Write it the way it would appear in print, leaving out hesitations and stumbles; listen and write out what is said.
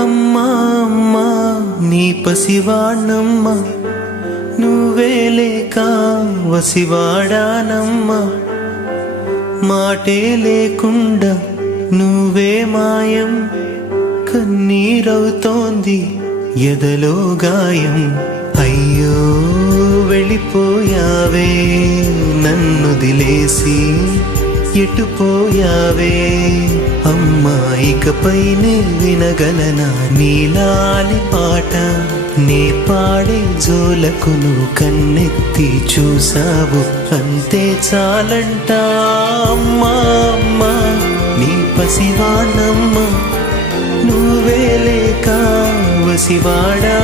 అమ్మా అమ్మా నీ పసివాణ్ణమ్మా, నువ్వే లేక వసివాడానమ్మా. మాటే లేకుండా నువ్వే మాయం, కన్నీరవుతోంది ఎదలో గాయం. అయ్యో వెళ్ళిపోయావే నన్నుదిలేసి, ఎటుపోయావే అమ్మా. ఇకపైనే వినగలనా నీలాలి పాట, నే పాడే జోలకు నువ్వు కన్నెత్తి చూసావు, అంతే చాలంట. అమ్మా అమ్మా నీ పసివాణమ్మా, నువ్వే లేక వసివాడా